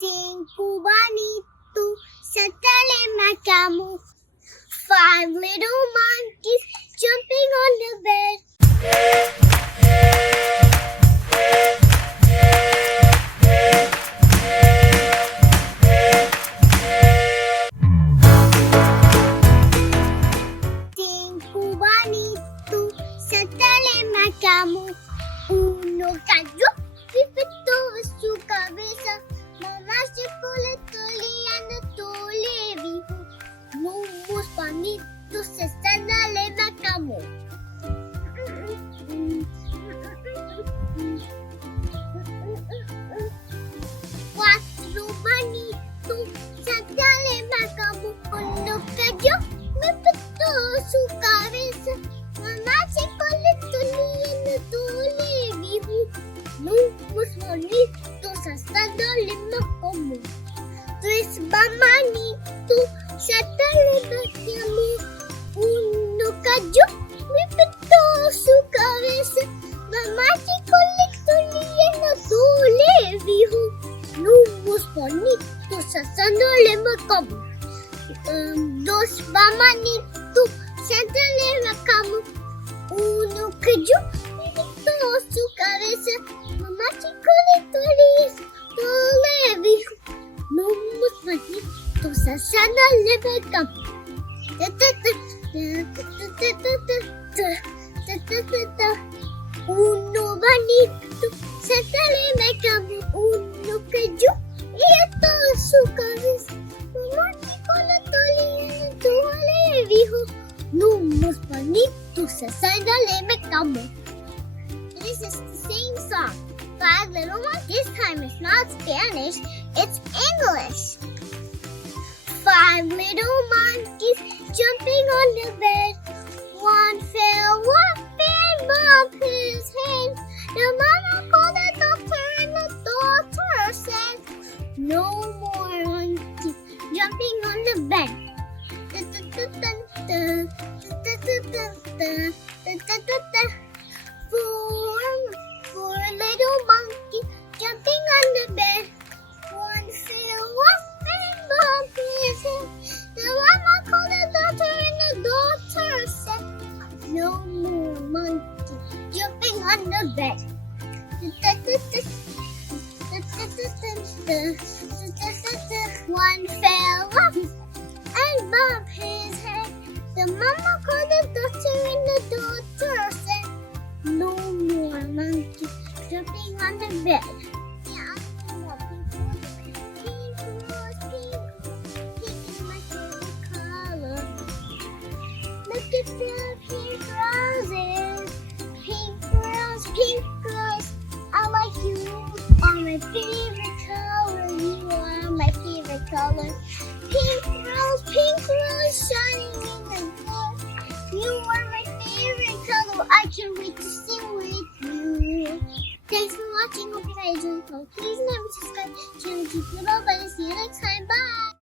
Cinco bonitos, Santale Macamu. Five little monkeys jumping on the bed. Cinco bonitos, Santale Macamu. Uno cayó y petó su cabeza. Mamá se coletoliana, tú le dijo, los panitos están al Macamu. Cuatro panitos saltan al Macamu. Uno cayó, me petó su cabeza. Mamá se coletoliana, tú le dijo, los panitos están al Macamu. Tres mamanitos saltan al Macamu. Uno cayó, me petó su cabeza. Mamá se colectoliana, tú le dijo, los bonitos asando al Macamu. Dos mamanitos saltan al Macamu. Uno cayó, me petó su cabeza. Mamá se colectoliana, tú le dijo, los bonitos asando al Macamu. Uno bonito salta al Macamu. Uno cayó y ató su cabeza. Mamá con la tolina, tú le dijo, unos bonitos salta al Macamu. This is the same song. Five little ones. This time it's not Spanish, it's English. Five little monkeys jumping on the bed. One fell off and bumped his head. The mama called the doctor and the doctor said, no more monkeys jumping on the bed. Four little monkeys jumping on the bed. One fell off and bumped his head. The mama called the doctor and the doctor said, no more monkeys jumping on the bed. One fell off and bumped his head. The mama called the doctor and the doctor said, no more monkeys jumping on the bed. Yeah, I love pink rose, pink is my favorite color. Look at the pink roses, pink rose. I like you are my favorite color. You are my favorite color. Pink rose, shining in the dark. You are my favorite color. I can't wait to sing with you. Thanks for watching. Hope you guys enjoyed. Please never subscribe. Channel keep it all. But see you next time.